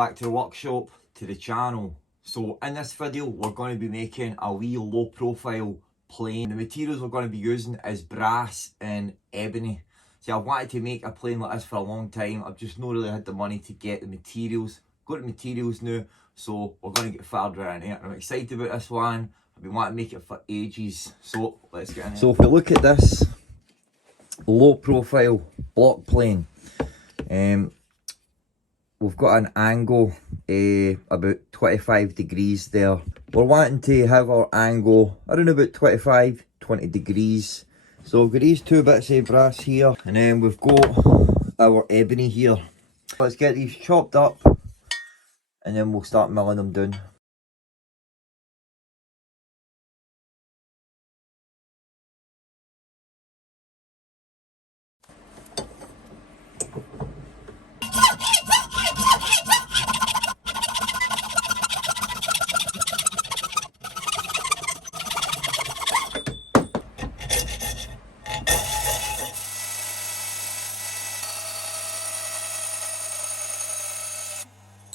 back to the workshop, to the channel. So in this video we're going to be making a wee low profile plane. The materials we're going to be using is brass and ebony. See, I've wanted to make a plane like this for a long time. I've just not really had the money to get the materials. Got the materials now, so we're going to get further in it. I'm excited about this one. I've been wanting to make it for ages, so let's get in it. So if we look at this low profile block plane, we've got an angle about 25 degrees there. We're wanting to have our angle around about 20 degrees. So we've got these two bits of brass here, and then we've got our ebony here. Let's get these chopped up, and then we'll start milling them down.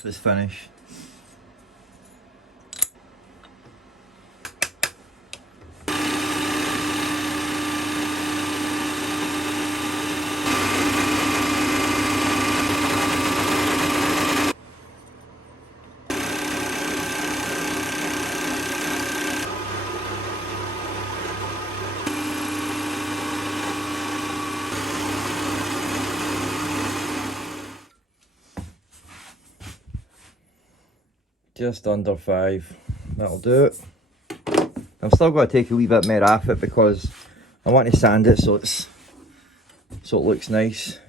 It's finished. Just under 5, that'll do it. I'm still going to take a wee bit more off it because I want to sand it so it looks nice.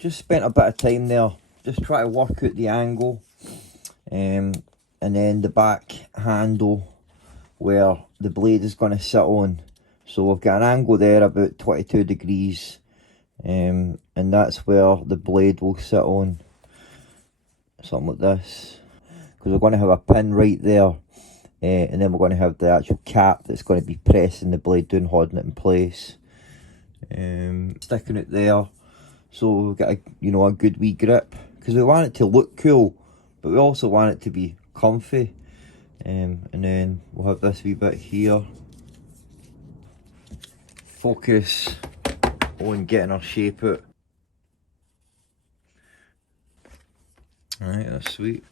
Just spent a bit of time there, just try to work out the angle, and then the back handle where the blade is going to sit on. So we've got an angle there about 22 degrees, and that's where the blade will sit on, something like this, because we're going to have a pin right there, and then we're going to have the actual cap that's going to be pressing the blade down, holding it in place, sticking it there. So we've got a good wee grip, because we want it to look cool, but we also want it to be comfy. And then we'll have this wee bit here. Focus on getting our shape out. Alright, that's sweet.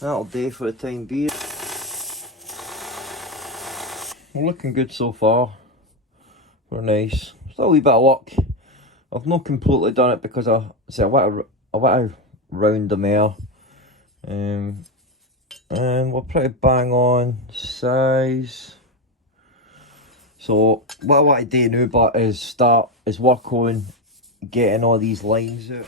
That'll do for the time being. We're looking good so far. We're nice. Still a wee bit of work. I've not completely done it because I want to round them air. And we're pretty bang on size. So what I want to do now, but is work on getting all these lines out.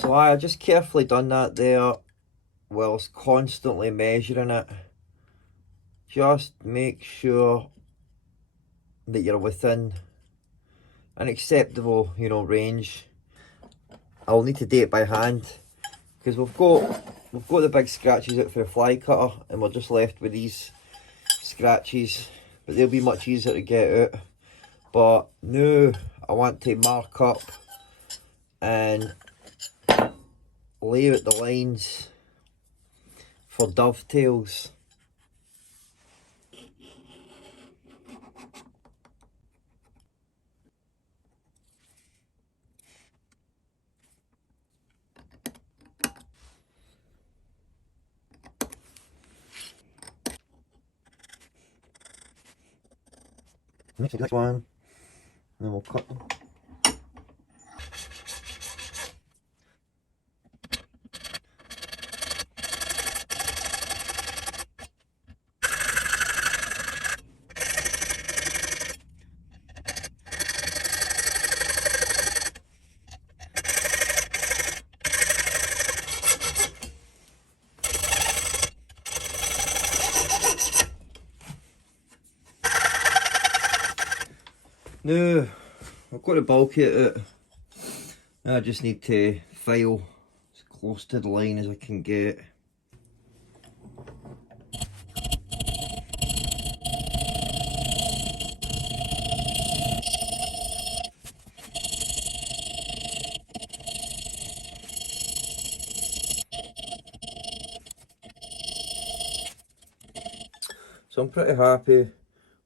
So I just carefully done that there whilst constantly measuring it. Just make sure that you're within an acceptable, you know, range. I'll need to do it by hand because we've got the big scratches out for the fly cutter and we're just left with these scratches, but they'll be much easier to get out. But now I want to mark up and lay out the lines for dovetails. Next one, and then we'll cut them. Now, I've got the bulkhead out. Now I just need to file as close to the line as I can get. So I'm pretty happy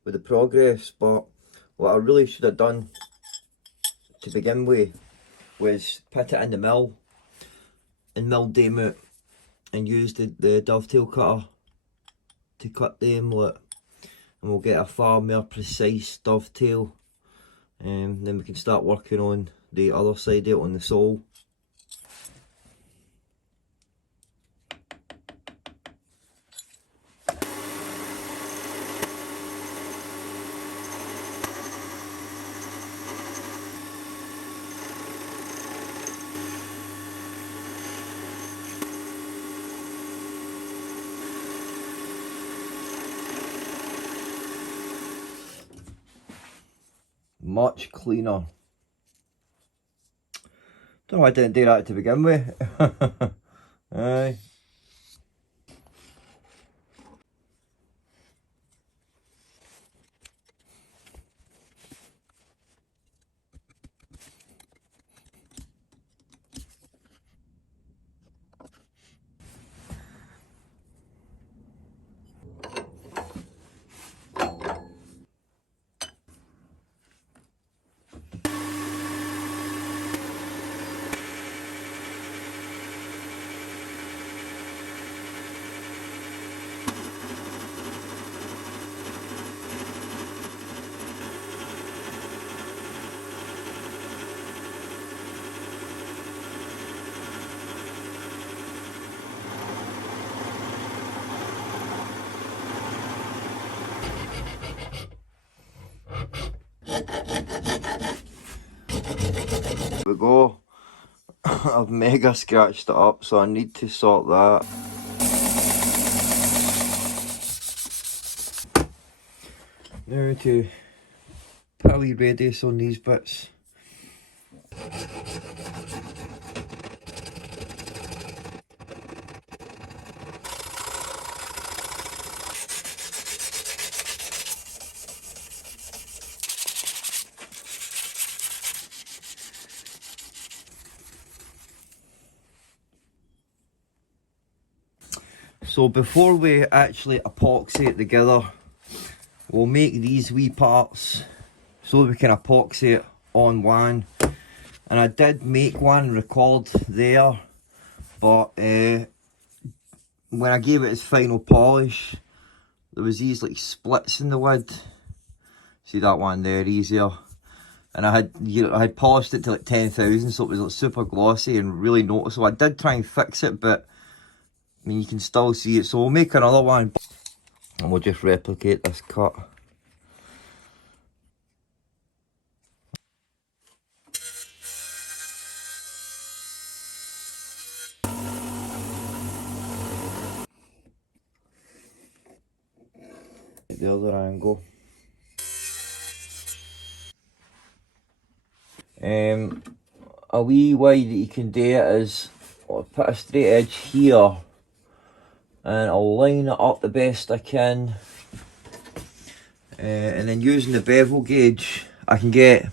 with the progress, but what I really should have done to begin with was put it in the mill and milled them out and used the dovetail cutter to cut them out, and we'll get a far more precise dovetail, and then we can start working on the other side out on the sole. Much cleaner. Don't know why I didn't do that to begin with. Aye. There we go. I've mega scratched it up, so I need to sort that. Now to put a wee radius on these bits. So before we actually epoxy it together, we'll make these wee parts so that we can epoxy it on one. And I did make one record there, but when I gave it its final polish, there was these like splits in the wood. See that one there, easier. And I had polished it to like 10,000, so it was like super glossy and really noticeable. I did try and fix it, but I mean, you can still see it. So we'll make another one and we'll just replicate this cut. the other angle. A wee way that you can do it is I'll put a straight edge here and I'll line it up the best I can, and then using the bevel gauge I can get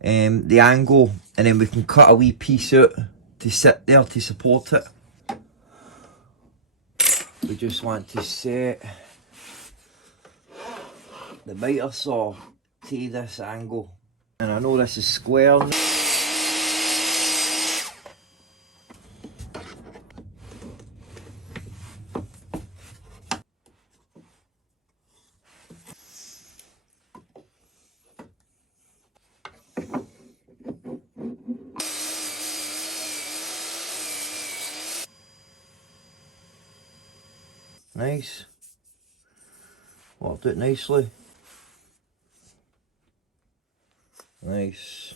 the angle, and then we can cut a wee piece out to sit there to support it. We just want to set the miter saw to this angle, and I know this is square. Nice. Worked it nicely. Nice.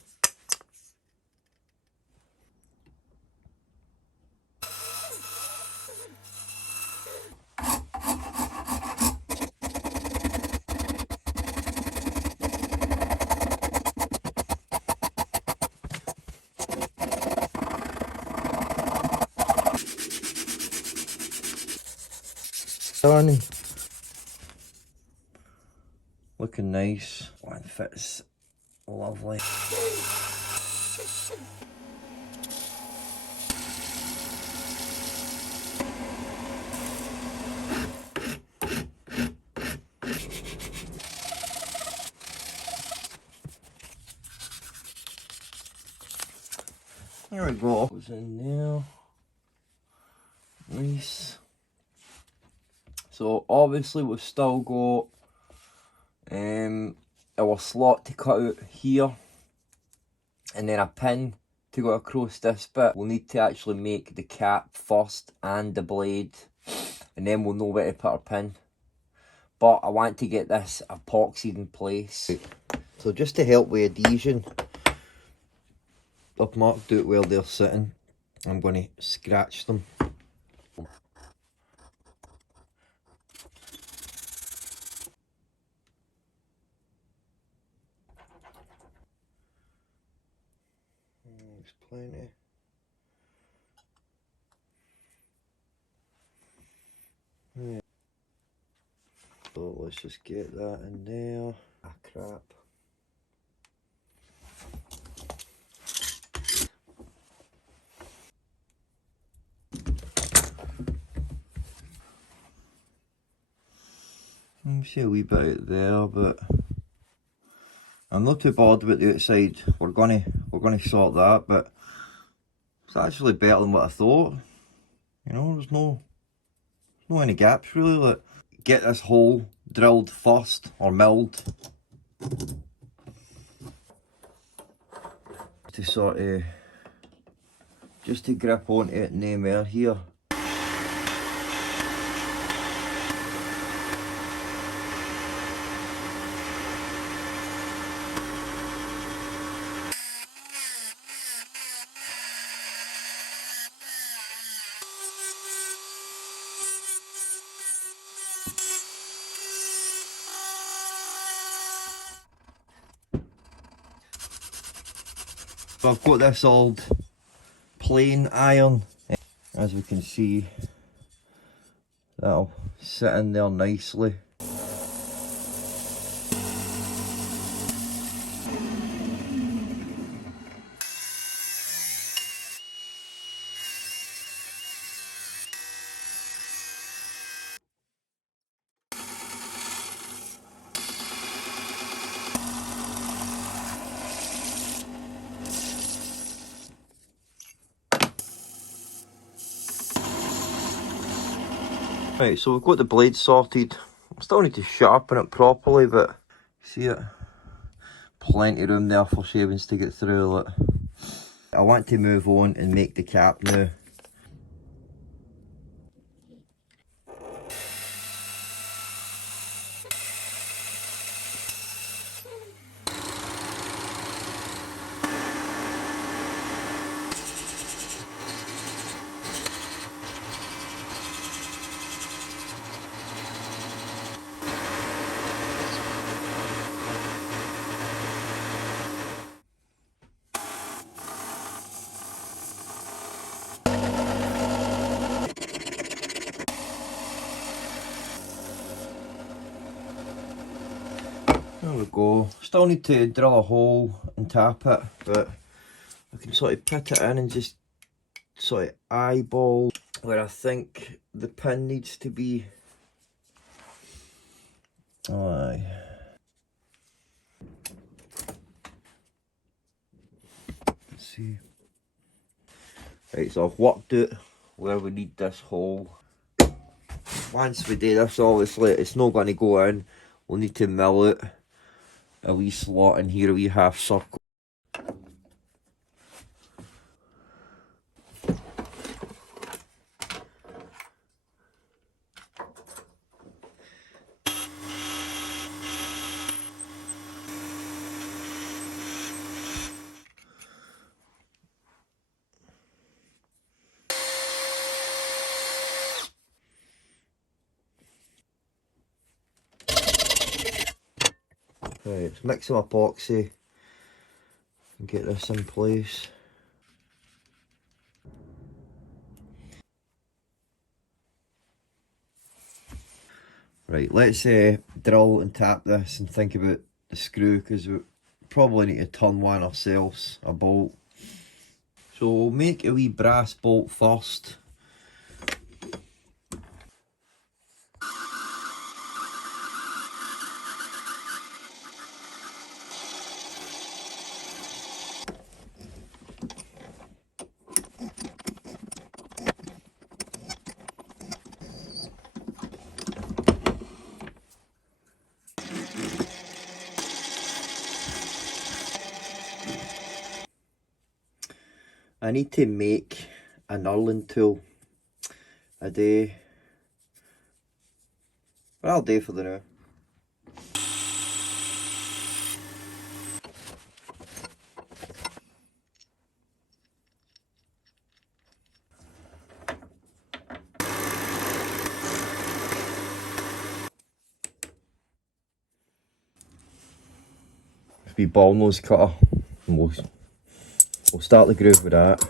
Done. Looking nice. One fits lovely. There we go. Goes in there. Nice. So obviously we've still got our slot to cut out here, and then a pin to go across this bit. We'll need to actually make the cap first and the blade, and then we'll know where to put our pin. But I want to get this epoxied in place. So just to help with adhesion, I've marked out where they're sitting. I'm going to scratch them. There's plenty. Yeah. So let's just get that in there. Ah, crap. See a wee bit out there, but I'm not too bothered about the outside. We're gonna sort that, but it's actually better than what I thought. You know, there's no any gaps really. Like, get this hole drilled first or milled to sort of just to grip onto it, no more here. So I've got this old plain iron, as we can see, that'll sit in there nicely. Right, so we've got the blade sorted. Still need to sharpen it properly, but see it? Plenty of room there for shavings to get through it. I want to move on and make the cap now. There we go. Still need to drill a hole and tap it, but I can sort of put it in and just sort of eyeball where I think the pin needs to be. Aye. Let's see. Right, so I've worked out where we need this hole. Once we do this, obviously it's not going to go in. We'll need to mill it a wee slot in here, a wee half circle. Right, let's mix some epoxy and get this in place. Right, let's drill and tap this and think about the screw, because we probably need to turn one ourselves, a bolt. So we'll make a wee brass bolt first. I need to make a knurling tool a day, but I'll do for the now. Wee ball nose cutter, and we'll start the groove with that.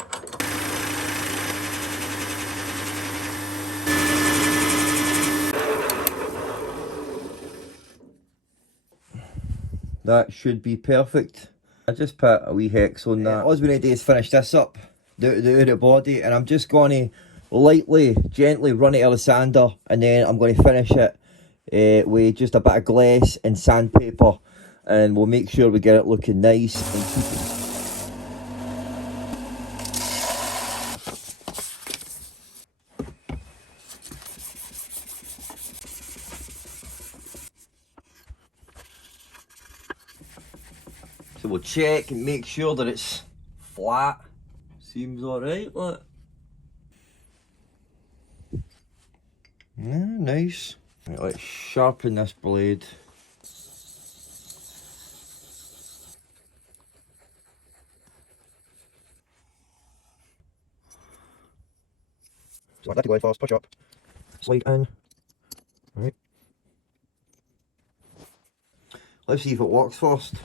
That should be perfect. I just put a wee hex on that. All we need to do is finish this up, the outer body, and I'm just going to lightly, gently run it out of the sander, and then I'm going to finish it with just a bit of glass and sandpaper, and we'll make sure we get it looking nice and keep it. So we'll check and make sure that it's flat. Seems alright, look. Yeah, nice. Right, let's sharpen this blade. So let that go in first, push up, slide in. Right. Let's see if it works first.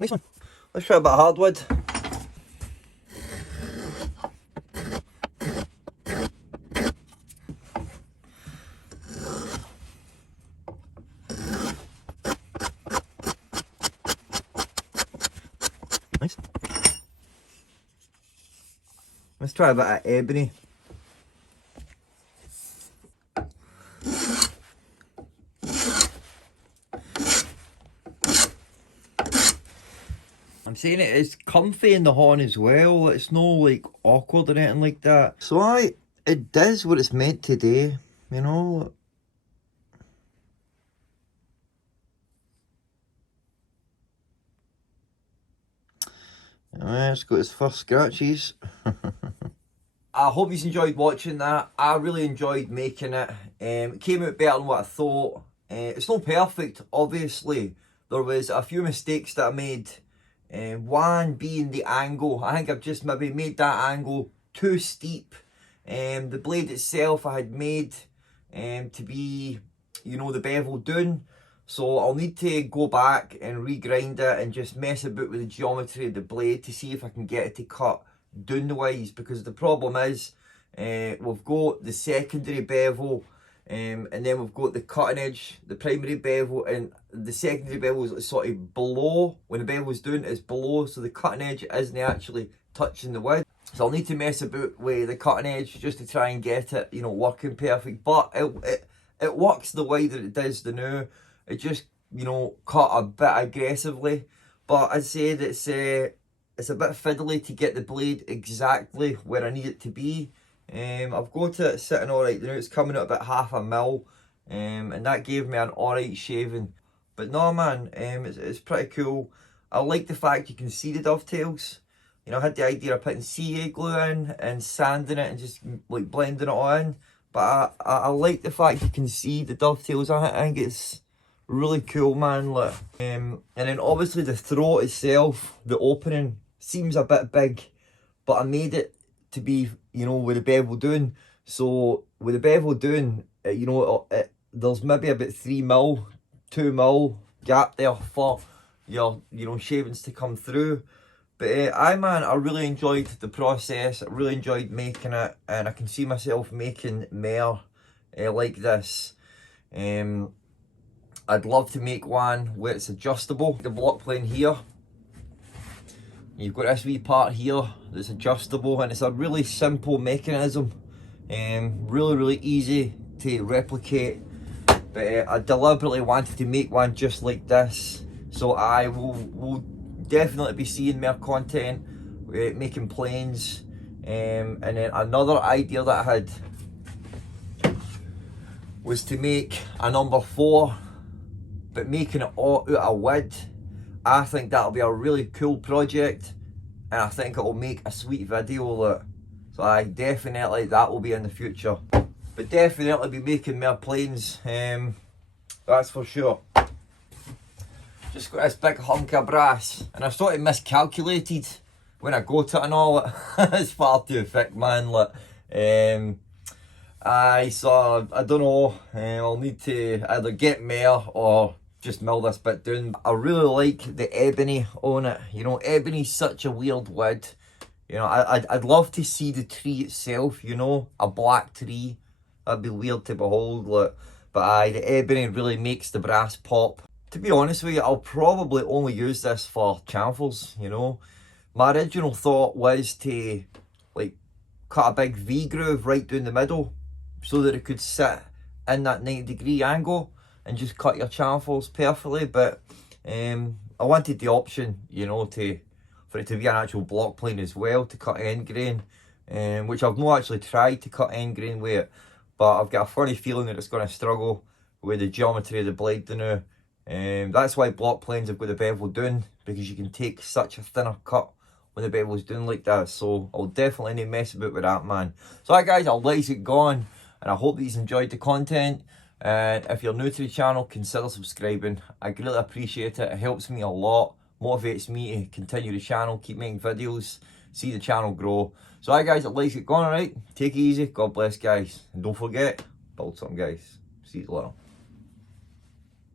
Nice one. Let's try a bit of hardwood. Nice. Let's try a bit of ebony. I'm saying it is comfy in the horn as well. It's no like awkward or anything like that. So it does what it's meant to do, you know. It's got its first scratches. I hope you enjoyed watching that. I really enjoyed making it. It came out better than what I thought. It's not perfect, obviously. There was a few mistakes that I made. One being the angle. I think I've just maybe made that angle too steep. The blade itself I had made to be, you know, the bevel down. So I'll need to go back and regrind it and just mess about with the geometry of the blade to see if I can get it to cut down the wise, because the problem is we've got the secondary bevel, and then we've got the cutting edge, the primary bevel, and the secondary bevel is sort of below. When the bevel's down, it's below, so the cutting edge isn't actually touching the wood. So I'll need to mess about with the cutting edge just to try and get it, you know, working perfect. But it works the way that it does the now. It just, you know, cut a bit aggressively. But I said it's a bit fiddly to get the blade exactly where I need it to be. I've got it sitting alright now. It's coming at about 1/2 mil, and that gave me an alright shaving. But no man, it's pretty cool. I like the fact you can see the dovetails. You know, I had the idea of putting CA glue in and sanding it and just like blending it all in. But I like the fact you can see the dovetails on it. I think it's really cool, man. Look. And then obviously the throat itself, the opening, seems a bit big. But I made it to be, you know, with the bevel down. So with the bevel down, you know, there's maybe about 3 mil, 2 mil gap there for your, you know, shavings to come through. But man, I really enjoyed the process. I really enjoyed making it, and I can see myself making more like this. I'd love to make one where it's adjustable. The block plane here, you've got this wee part here that's adjustable, and it's a really simple mechanism. Really easy to replicate. But I deliberately wanted to make one just like this, so I will definitely be seeing more content making planes. And then another idea that I had was to make a number 4, but making it all out of wood. I think that'll be a really cool project, and I think it'll make a sweet video. Look. So that will be in the future. But definitely be making more planes, that's for sure. Just got this big hunk of brass, and I sort of miscalculated when I got it and all. It's far too thick, man. Look. So I don't know. I'll need to either get more or just mill this bit down. I really like the ebony on it. You know, ebony's such a weird wood. You know, I'd love to see the tree itself. You know, a black tree. That'd be weird to behold. Look. But the ebony really makes the brass pop. To be honest with you, I'll probably only use this for chamfers, you know. My original thought was to like cut a big V groove right down the middle so that it could sit in that 90-degree angle and just cut your chamfers perfectly. But I wanted the option, you know, for it to be an actual block plane as well to cut end grain, which I've not actually tried to cut end grain with it, but I've got a funny feeling that it's going to struggle with the geometry of the blade now. That's why block planes have got the bevel down, because you can take such a thinner cut when the bevel's down like that. So I'll definitely need to mess about with that, man. So right, guys, I'll let it go on, and I hope that you've enjoyed the content. And if you're new to the channel, consider subscribing. I greatly appreciate it. It helps me a lot, motivates me to continue the channel, keep making videos, see the channel grow. So right, guys, I'll let it go on. Alright, take it easy, God bless, guys, and don't forget, build something, guys. See you later.